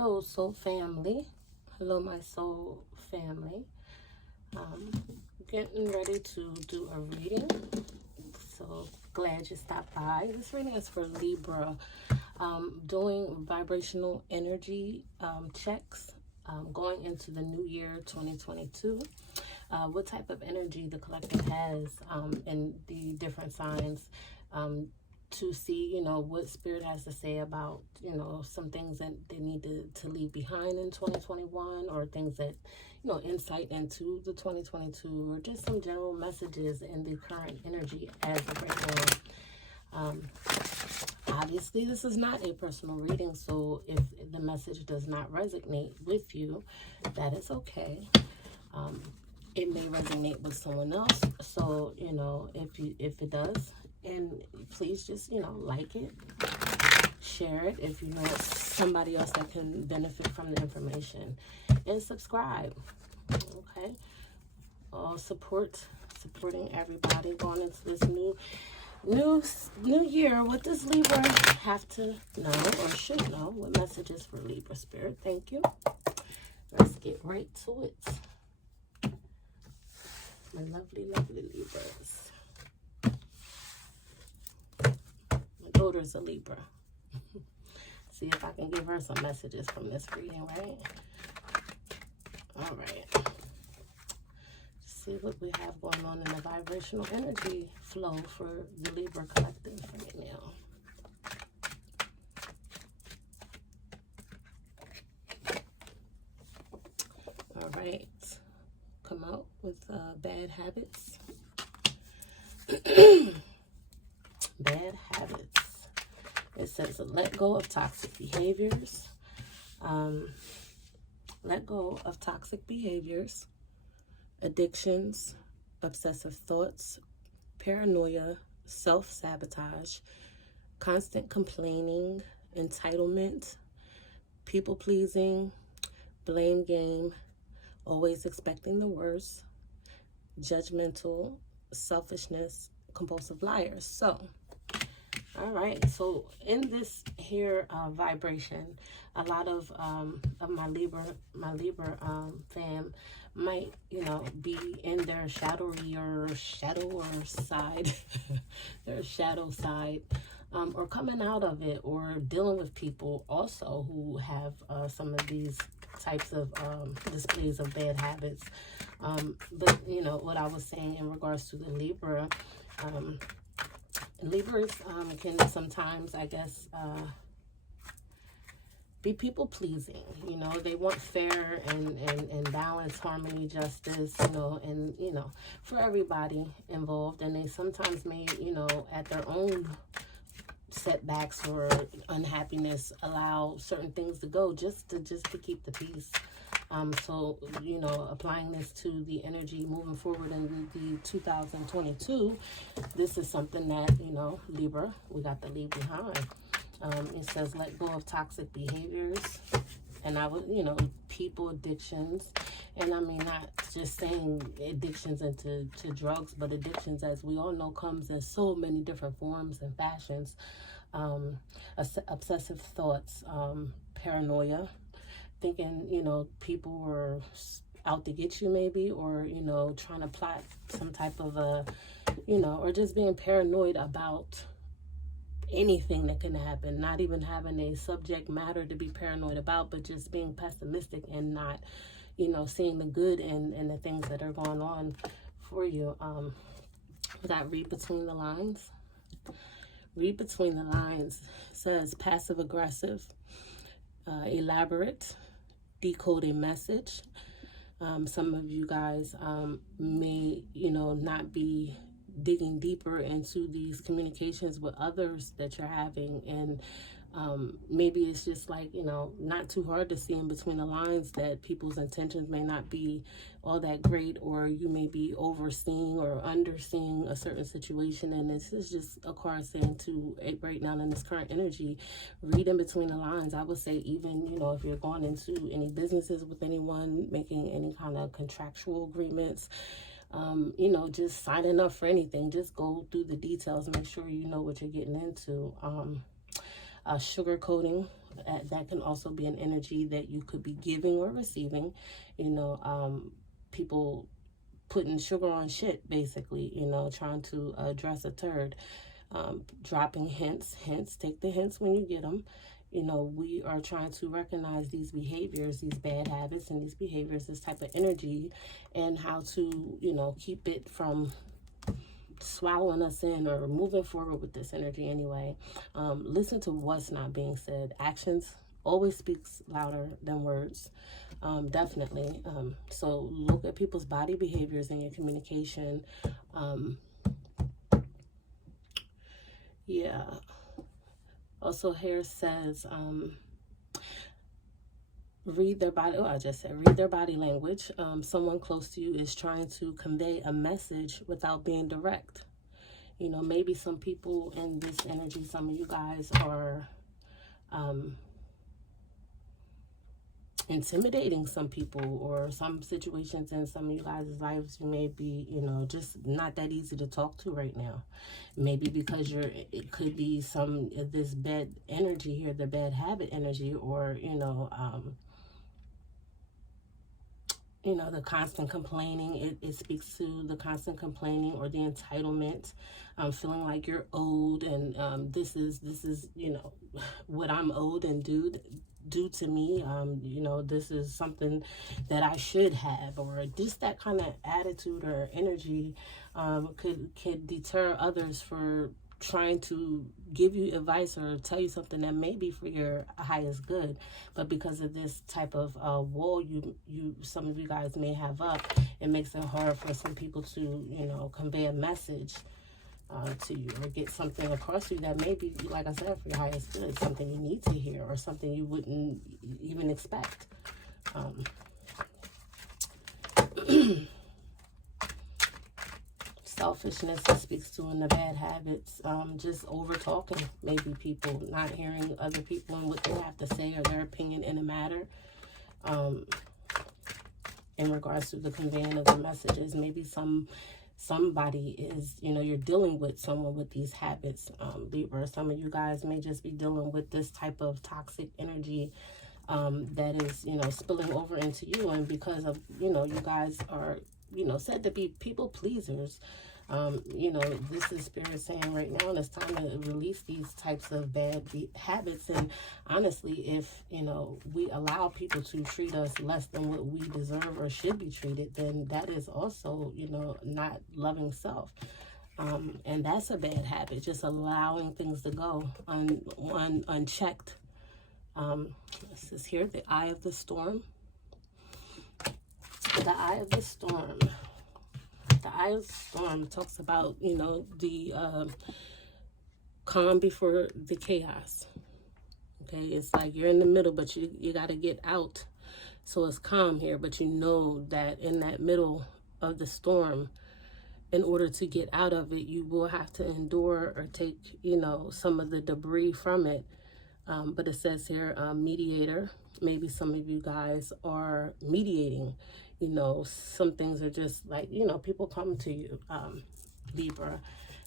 Hello, soul family. Hello, my soul family. Getting ready to do a reading. So glad you stopped by. This reading is for Libra. Doing vibrational energy checks going into the new year 2022. What type of energy the collective has in the different signs. To see, what Spirit has to say about, some things that they need to leave behind in 2021, or things that, insight into the 2022, or just some general messages in the current energy as of right now. Obviously, this is not a personal reading, so if the message does not resonate with you, that is okay. It may resonate with someone else, so, if it does, and please just, like it, share it if you know somebody else that can benefit from the information, and subscribe. Okay, all supporting everybody going into this new year. What does Libra have to know or should know? What messages for Libra Spirit? Thank you. Let's get right to it. My lovely Libras. My daughter's a Libra. See if I can give her some messages from this reading, right? All right. See what we have going on in the vibrational energy flow for the Libra collective right now. All right. Come out with bad habits. Bad habits. It says let go of toxic behaviors. Let go of toxic behaviors, addictions, obsessive thoughts, paranoia, self-sabotage, constant complaining, entitlement, people-pleasing, blame game, always expecting the worst, judgmental, selfishness, compulsive liars. So, all right, so in this here vibration, a lot of my Libra fam might, be in their shadow side, their shadow side, or coming out of it, or dealing with people also who have some of these types of displays of bad habits. But what I was saying in regards to the Libra, Libras can sometimes, I guess, be people-pleasing. They want fair and balanced harmony, justice, and, for everybody involved. And they sometimes may, at their own setbacks or unhappiness, allow certain things to go just to keep the peace. So, applying this to the energy moving forward in the 2022, this is something that, Libra, we got to leave behind. It says let go of toxic behaviors, and I would, people addictions, and I mean not just saying addictions into drugs, but addictions, as we all know, comes in so many different forms and fashions. Obsessive thoughts, paranoia, thinking, people were out to get you maybe, or, trying to plot some type of or just being paranoid about anything that can happen, not even having a subject matter to be paranoid about, but just being pessimistic and not, seeing the good in the things that are going on for you. That read between the lines. Read between the lines. It says passive aggressive, elaborate, decode a message. Some of you guys may, not be digging deeper into these communications with others that you're having, and maybe it's just like, not too hard to see in between the lines that people's intentions may not be all that great, or you may be overseeing or underseeing a certain situation. And this is just a card saying to right now in this current energy, read in between the lines. I would say even, if you're going into any businesses with anyone, making any kind of contractual agreements, just signing up for anything, just go through the details and make sure you know what you're getting into. sugarcoating. That can also be an energy that you could be giving or receiving. People putting sugar on shit, basically, trying to address a turd. Dropping hints, take the hints when you get them. We are trying to recognize these behaviors, these bad habits and these behaviors, this type of energy, and how to, keep it from swallowing us in or moving forward with this energy anyway. Listen to what's not being said. Actions always speaks louder than words. Definitely. So look at people's body behaviors in your communication. Yeah. Also here says, read their body. Oh, I just said read their body language. Someone close to you is trying to convey a message without being direct. Maybe some people in this energy, some of you guys are intimidating some people, or some situations in some of you guys' lives, you may be, just not that easy to talk to right now. Maybe because it could be some of this bad energy here, the bad habit energy, or, the constant complaining. It speaks to the constant complaining or the entitlement, feeling like you're owed, and this is what I'm owed and due to me. This is something that I should have, or just that kind of attitude or energy could deter others for trying to give you advice or tell you something that may be for your highest good, but because of this type of wall some of you guys may have up, it makes it hard for some people to convey a message to you, or get something across to you that may be, like I said, for your highest good, something you need to hear, or something you wouldn't even expect. Selfishness it speaks to, in the bad habits, just over talking, maybe people not hearing other people and what they have to say or their opinion in a matter, in regards to the conveying of the messages. Maybe somebody is, you're dealing with someone with these habits, Libra. Some of you guys may just be dealing with this type of toxic energy that is, spilling over into you, and because of, you guys are, said to be people pleasers. This is Spirit saying right now, and it's time to release these types of bad habits. And honestly, if, we allow people to treat us less than what we deserve or should be treated, then that is also, not loving self. And that's a bad habit, just allowing things to go unchecked. This is here, the eye of the storm. The eye of the storm. The eye of the storm talks about, the calm before the chaos. Okay, it's like you're in the middle, but you got to get out. So it's calm here, but you know that in that middle of the storm, in order to get out of it, you will have to endure or take, some of the debris from it. But it says here, mediator. Maybe some of you guys are mediating. Some things are just like, people come to you, Libra.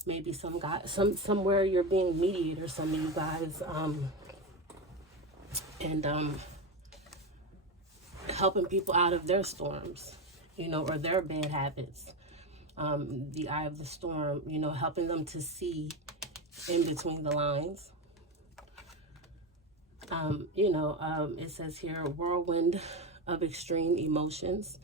Maybe somewhere you're being mediator, some of you guys, and helping people out of their storms, or their bad habits. The eye of the storm, helping them to see in between the lines. It says here, whirlwind of extreme emotions.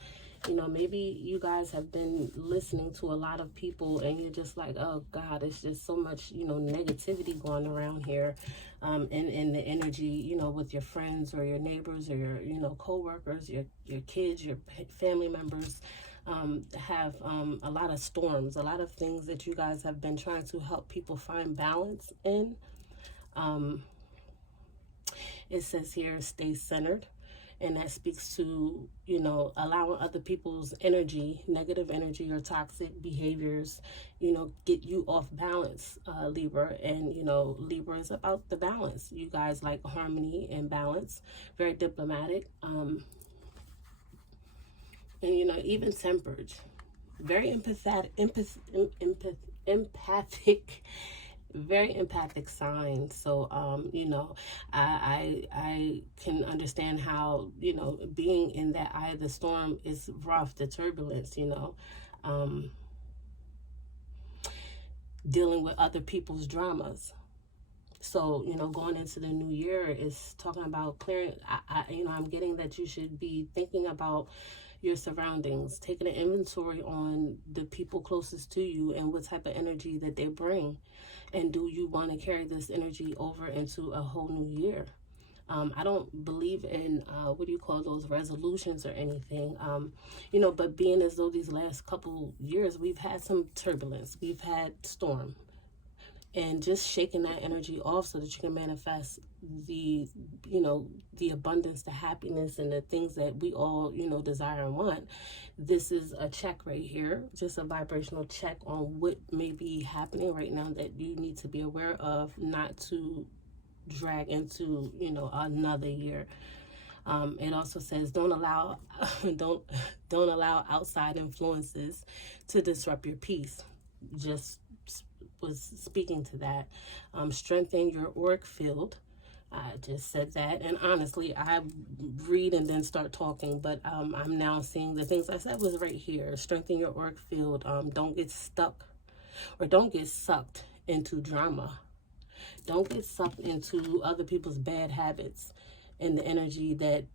Maybe you guys have been listening to a lot of people and you're just like, oh God, it's just so much, negativity going around here, in the energy, with your friends or your neighbors or your, co-workers, your kids, your family members, have a lot of storms, a lot of things that you guys have been trying to help people find balance in. It says here, stay centered. And that speaks to, allowing other people's energy, negative energy or toxic behaviors, get you off balance, Libra. And, Libra is about the balance. You guys like harmony and balance, very diplomatic, and, even tempered, very empathic very empathic sign. So you know, I can understand how, you know, being in that eye of the storm is rough, the turbulence, you know, dealing with other people's dramas. So, you know, going into the new year is talking about clearing. You know, I'm getting that you should be thinking about your surroundings, taking an inventory on the people closest to you and what type of energy that they bring. And do you want to carry this energy over into a whole new year? I don't believe in, what do you call those, resolutions or anything. You know, but being as though these last couple years, we've had some turbulence, we've had storm, and just shaking that energy off so that you can manifest the, you know, the abundance, the happiness, and the things that we all, you know, desire and want. This is a check right here, just a vibrational check on what may be happening right now that you need to be aware of, not to drag into, you know, another year. It also says don't allow don't allow outside influences to disrupt your peace. Just was speaking to that. Strengthen your auric field. I just said that, and honestly, I read and then start talking, but I'm now seeing the things I said was right here. Strengthen your auric field. Don't get stuck, or don't get sucked into drama. Don't get sucked into other people's bad habits and the energy that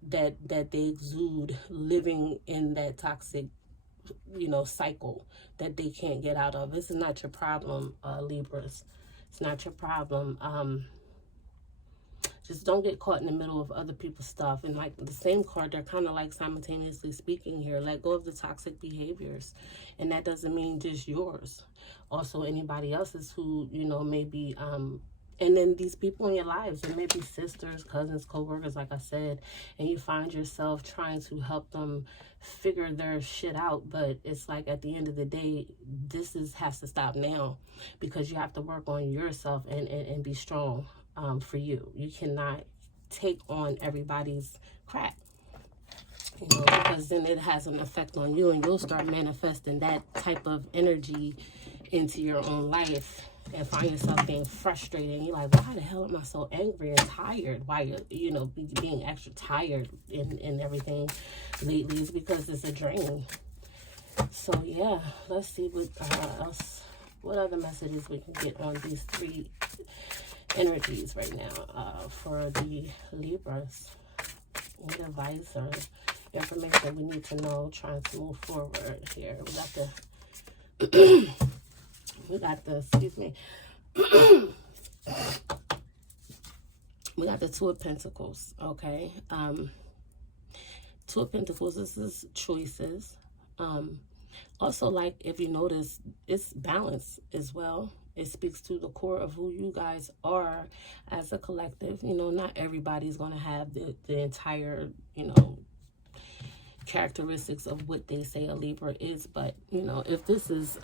they exude, living in that toxic, you know, cycle that they can't get out of. This is not your problem, Libras. It's not your problem. Just don't get caught in the middle of other people's stuff. And like the same card, they're kind of like simultaneously speaking here. Let go of the toxic behaviors. And that doesn't mean just yours. Also anybody else's who, you know, maybe and then these people in your lives, they may be sisters, cousins, co-workers, like I said, and you find yourself trying to help them figure their shit out. But it's like at the end of the day, this has to stop now, because you have to work on yourself and be strong for you. You cannot take on everybody's crap, you know, because then it has an effect on you, and you'll start manifesting that type of energy into your own life, and find yourself being frustrated. And you're like, why the hell am I so angry and tired? Why, you know, being extra tired and everything lately is because it's a drain. So yeah, let's see what else, what other messages we can get on these three energies right now for the Libras. What advice or information we need to know trying to move forward here. We got the excuse me. We got the Two of Pentacles, okay? Two of Pentacles, this is choices. Also, like, if you notice, it's balance as well. It speaks to the core of who you guys are as a collective. You know, not everybody's going to have the entire, you know, characteristics of what they say a Libra is. But, you know, if this is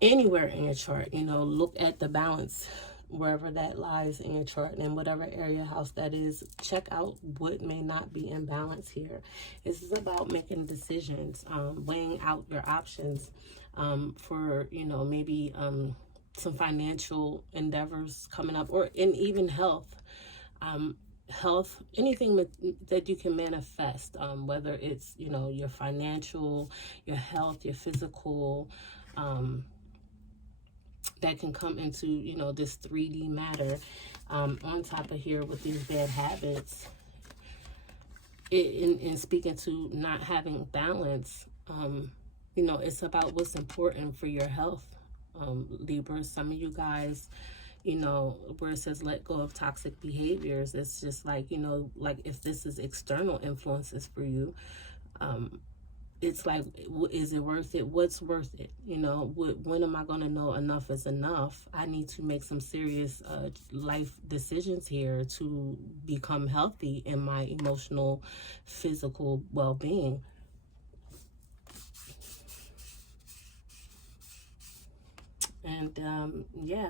anywhere in your chart, you know, look at the balance wherever that lies in your chart, and whatever area house that is, check out what may not be in balance here. This is about making decisions, weighing out your options for, you know, maybe some financial endeavors coming up, or in even health. Health, anything that you can manifest, whether it's, you know, your financial, your health, your physical, that can come into, you know, this 3D matter. On top of here with these bad habits, in speaking to not having balance, you know, it's about what's important for your health, Libra. Some of you guys, you know, where it says let go of toxic behaviors, it's just like, you know, like if this is external influences for you, it's like, is it worth it? What's worth it? You know, when am I going to know enough is enough? I need to make some serious life decisions here to become healthy in my emotional, physical well-being. And yeah.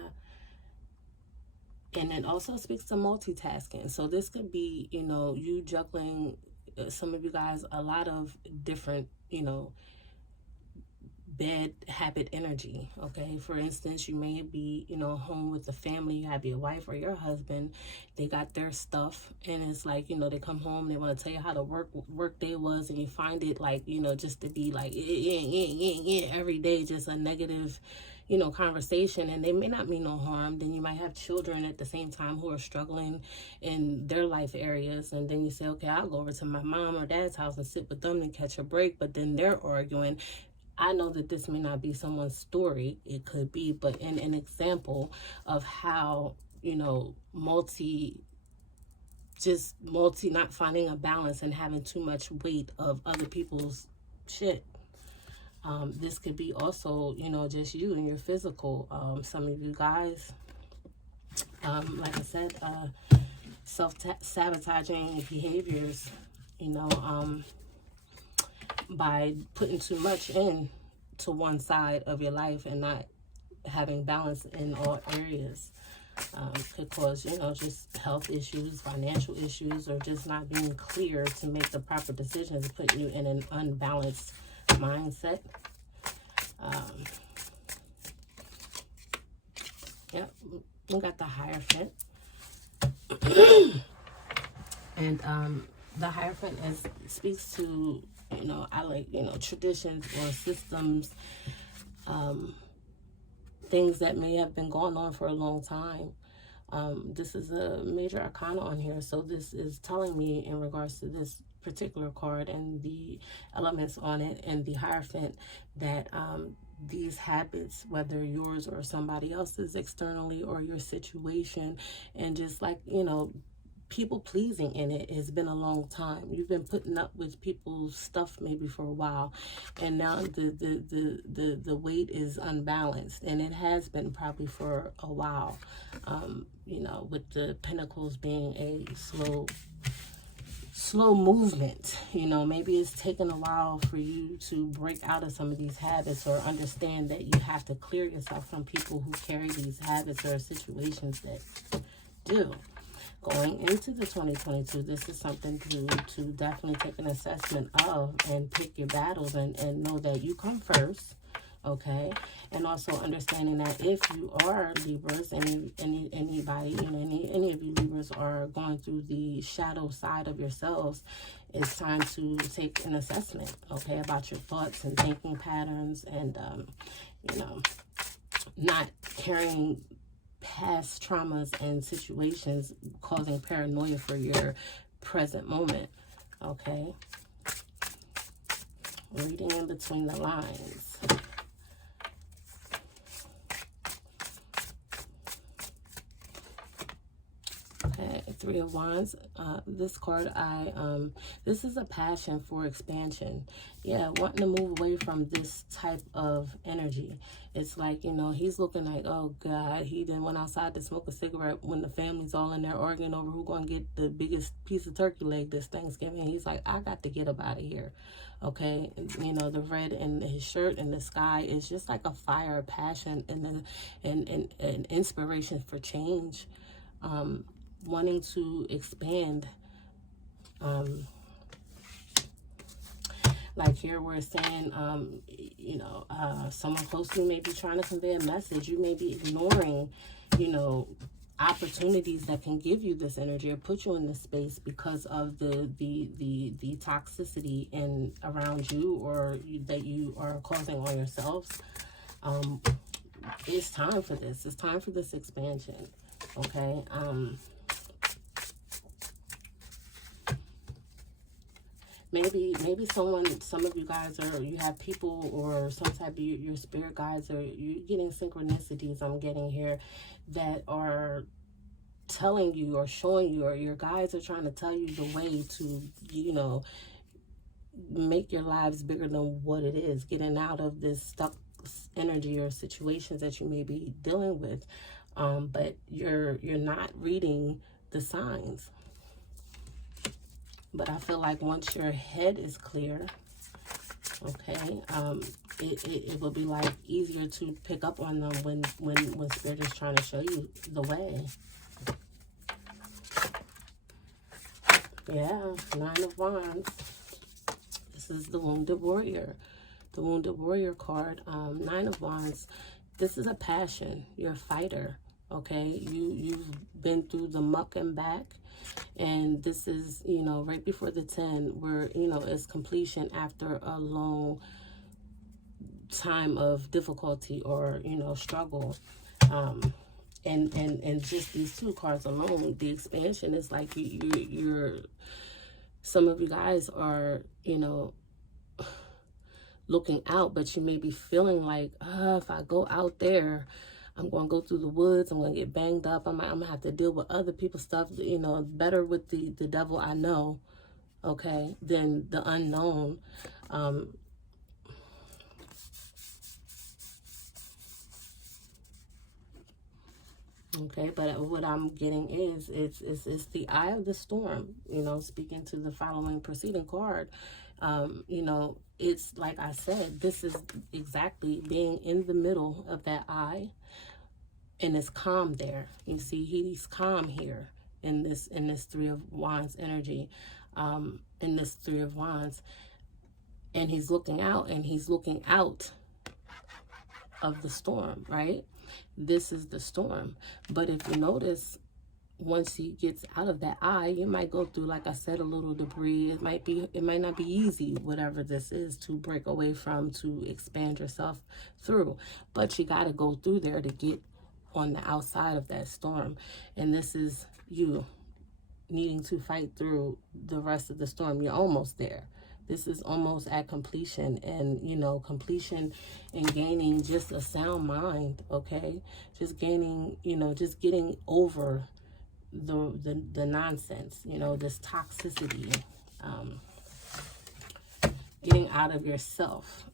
And it also speaks to multitasking. So this could be, you know, you juggling, some of you guys, a lot of different, you know, bad habit energy. Okay, for instance, you may be, you know, home with the family, you have your wife or your husband, they got their stuff, and it's like, you know, they come home, they want to tell you how the work day was, and you find it like, you know, just to be like every day, just a negative, you know, conversation, and they may not mean no harm. Then you might have children at the same time who are struggling in their life areas, and then you say, okay, I'll go over to my mom or dad's house and sit with them and catch a break, but then they're arguing. I know that this may not be someone's story, it could be, but in an example of how, you know, not finding a balance and having too much weight of other people's shit. This could be also, you know, just you and your physical. Some of you guys, like I said, self-sabotaging behaviors, you know, by putting too much in to one side of your life and not having balance in all areas. Could cause, you know, just health issues, financial issues, or just not being clear to make the proper decisions, putting you in an unbalanced mindset. Yep, we got the Hierophant. And the Hierophant speaks to, you know, I like, you know, traditions or systems, things that may have been going on for a long time. This is a major arcana on here, so this is telling me in regards to this particular card and the elements on it and the Hierophant that these habits, whether yours or somebody else's externally, or your situation, and just like, you know, people pleasing in it has been a long time. You've been putting up with people's stuff maybe for a while, and now the weight is unbalanced, and it has been probably for a while. You know, with the Pentacles being a slow movement, you know, maybe it's taken a while for you to break out of some of these habits, or understand that you have to clear yourself from people who carry these habits or situations that do. Going into the 2022, this is something to definitely take an assessment of and pick your battles, and know that you come first, okay? And also understanding that if you are Libras, anybody, you know, any of you Libras are going through the shadow side of yourselves, it's time to take an assessment, okay, about your thoughts and thinking patterns, and, you know, not carrying past traumas and situations causing paranoia for your present moment, okay? Reading in between the lines. Okay, Three of Wands. This card, this is a passion for expansion. Yeah, wanting to move away from this type of energy. It's like, you know, he's looking like, oh God, he then went outside to smoke a cigarette when the family's all in there arguing over who's going to get the biggest piece of turkey leg this Thanksgiving. He's like, I got to get up out of here. Okay, you know, the red in his shirt and the sky is just like a fire, a passion, and an inspiration for change. Wanting to expand. Like here we're saying, you know, someone close to you may be trying to convey a message. You may be ignoring, you know, opportunities that can give you this energy or put you in this space because of the toxicity in around you, or that you are causing on yourselves. It's time for this. It's time for this expansion. Okay. Maybe some of you guys you have people or some type of your spirit guides, or you're getting synchronicities I'm getting here that are telling you or showing you, or your guides are trying to tell you the way to, you know, make your lives bigger than what it is, getting out of this stuck energy or situations that you may be dealing with. But you're not reading the signs. But I feel like once your head is clear, okay, it will be like easier to pick up on them when Spirit is trying to show you the way. Yeah, Nine of Wands. This is the Wounded Warrior. the Wounded Warrior card, Nine of Wands. This is a passion. You're a fighter, okay? You've been through the muck and back, and this is, you know, right before the 10, where, you know, it's completion after a long time of difficulty or, you know, struggle. And just these two cards alone, the expansion is like you're some of you guys are, you know, looking out, but you may be feeling like, if I go out there, I'm going to go through the woods, I'm going to get banged up, I'm going to have to deal with other people's stuff, you know, better with the devil I know, okay, than the unknown. Okay, but what I'm getting is it's the eye of the storm, you know, speaking to the following preceding card. You know, it's like I said, this is exactly being in the middle of that eye, and it's calm there. You see, he's calm here in this Three of Wands energy, in this Three of Wands, and he's looking out, and he's looking out of the storm, right? This is the storm. But if you notice, once he gets out of that eye, you might go through, like I said, a little debris. It might not be easy, whatever this is, to break away from, to expand yourself through. But you got to go through there to get on the outside of that storm. And this is you needing to fight through the rest of the storm. You're almost there. This is almost at completion, and, you know, completion and gaining just a sound mind, okay? Just gaining, you know, just getting over the nonsense, you know, this toxicity, getting out of yourself.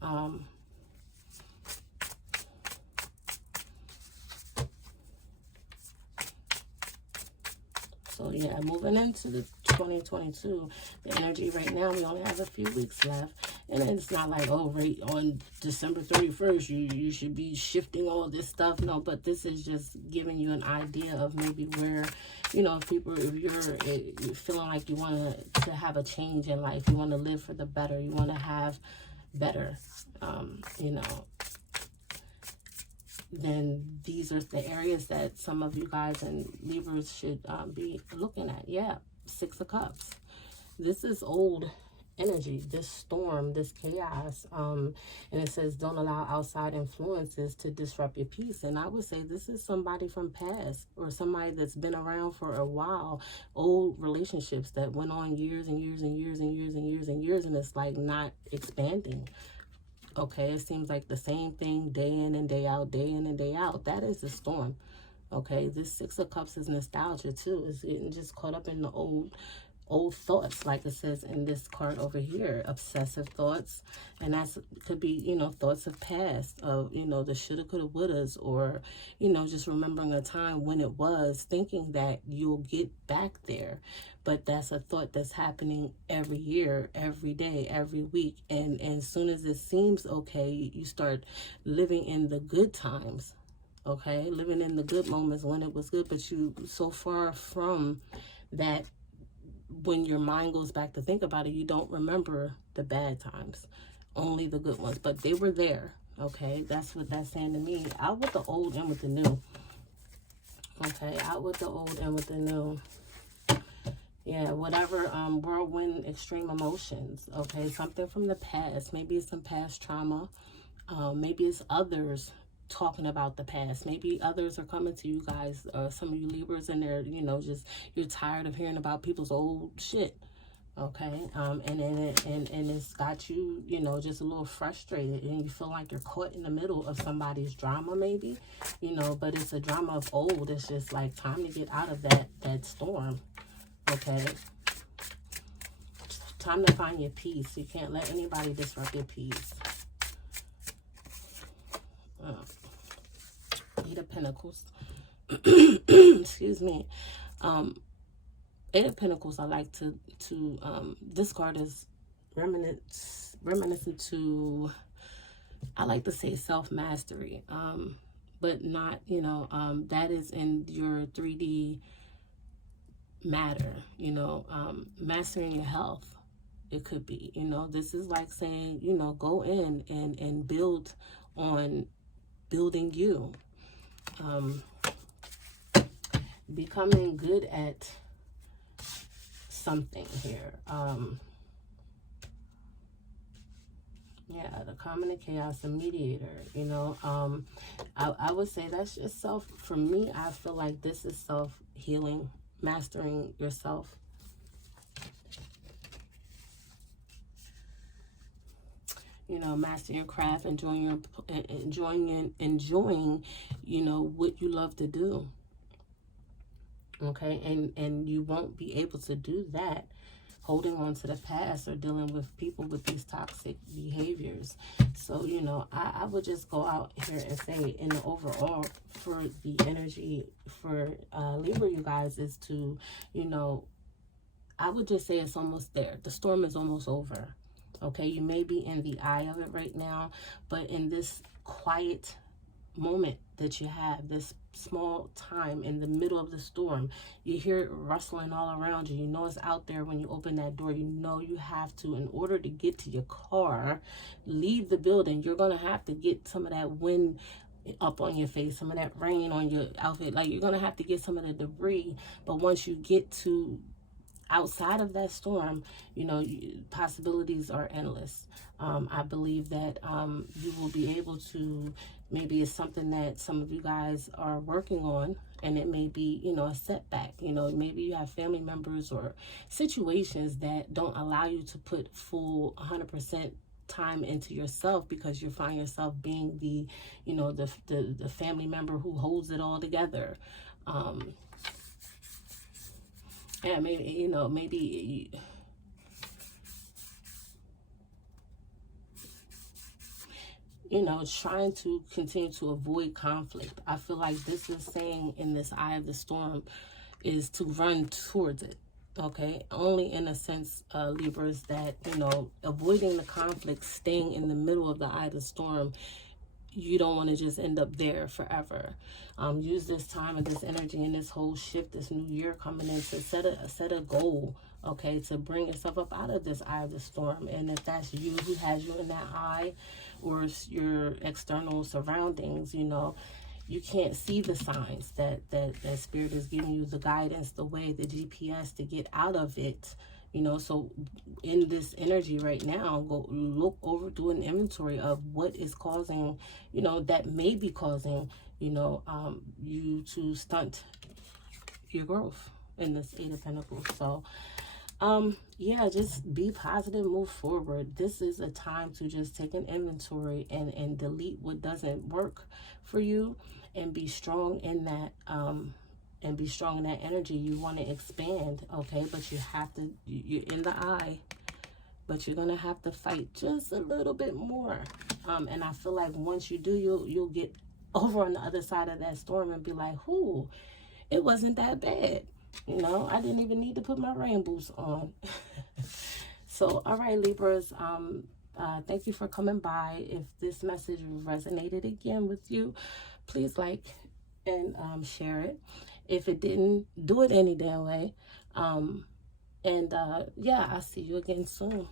So yeah, moving into the 2022, the energy right now, we only have a few weeks left. And it's not like, oh, right on December 31st, you should be shifting all this stuff. No, but this is just giving you an idea of maybe where, you know, if you're feeling like you want to have a change in life, you want to live for the better, you want to have better, you know, then these are the areas that some of you guys and Libras should be looking at. Yeah, Six of Cups. This is old energy, this storm, this chaos. And it says, don't allow outside influences to disrupt your peace. And I would say this is somebody from past, or somebody that's been around for a while. Old relationships that went on years and years and years and years and years and years, and it's like not expanding. Okay, it seems like the same thing day in and day out, day in and day out. That is the storm. Okay, this Six of Cups is nostalgia too. It's getting just caught up in the old thoughts, like it says in this card over here, obsessive thoughts. And that's could be, you know, thoughts of past, of, you know, the shoulda, coulda, wouldas, or, you know, just remembering a time when it was, thinking that you'll get back there. But that's a thought that's happening every year, every day, every week. And as soon as it seems okay, you start living in the good times, okay? Living in the good moments when it was good, but you so far from that. When your mind goes back to think about it, you don't remember the bad times, only the good ones. But they were there, okay? That's what that's saying to me. Out with the old and with the new. Okay, out with the old and with the new. Yeah, whatever, whirlwind extreme emotions, okay? Something from the past. Maybe it's some past trauma. Maybe it's others talking about the past. Maybe others are coming to you guys, some of you Libras, and they're, you know, just, you're tired of hearing about people's old shit, okay? And it's got you, you know, just a little frustrated, and you feel like you're caught in the middle of somebody's drama, maybe, you know, but it's a drama of old. It's just like time to get out of that storm, okay? Time to find your peace. You can't let anybody disrupt your peace. Eight of Pentacles. Excuse me. Eight of Pentacles, I like to this card is reminiscent to, I like to say, self-mastery, but not, you know, that is in your 3D matter, you know, mastering your health, It could be, you know, this is like saying, you know, go in and build on building you. Becoming good at something here. Yeah, the common and chaos, the mediator, you know. I would say that's just self. For me, I feel like this is self-healing, mastering yourself. You know, mastering your craft, enjoying, you know, what you love to do. Okay, and you won't be able to do that holding on to the past or dealing with people with these toxic behaviors. So, you know, I would just go out here and say, in the overall, for the energy for Libra, you guys, is to, you know, I would just say it's almost there. The storm is almost over. Okay, you may be in the eye of it right now, but in this quiet moment that you have, this small time in the middle of the storm, you hear it rustling all around you. You know it's out there when you open that door. You know you have to, in order to get to your car, leave the building, you're going to have to get some of that wind up on your face, some of that rain on your outfit. Like, you're going to have to get some of the debris. But once you get to outside of that storm, you know, possibilities are endless. I believe that you will be able to, maybe it's something that some of you guys are working on, and it may be, you know, a setback. You know, maybe you have family members or situations that don't allow you to put full 100% time into yourself, because you find yourself being the, you know, the family member who holds it all together. Yeah, maybe, you know, maybe, you know, trying to continue to avoid conflict. I feel like this is saying in this eye of the storm is to run towards it. Okay, only in a sense, Libras, that, you know, avoiding the conflict, staying in the middle of the eye of the storm, you don't want to just end up there forever. Use this time and this energy and this whole shift, this new year coming in, to set a goal, okay, to bring yourself up out of this eye of the storm. And if that's you, who has you in that eye, or your external surroundings, you know, you can't see the signs that Spirit is giving you, the guidance, the way, the GPS to get out of it. You know, so in this energy right now, go look over, do an inventory of what is causing, you know, that may be causing, you know, you to stunt your growth in this Eight of Pentacles. So, yeah, just be positive, move forward. This is a time to just take an inventory and delete what doesn't work for you, and be strong in that, and be strong in that energy. You want to expand, okay, but you have to, you're in the eye, but you're gonna have to fight just a little bit more. And I feel like once you do, you'll get over on the other side of that storm and be like, "Whoo, it wasn't that bad. You know, I didn't even need to put my rain boots on." So, all right, Libras, thank you for coming by. If this message resonated again with you, please like and share it. If it didn't, do it any damn way. Yeah, I'll see you again soon.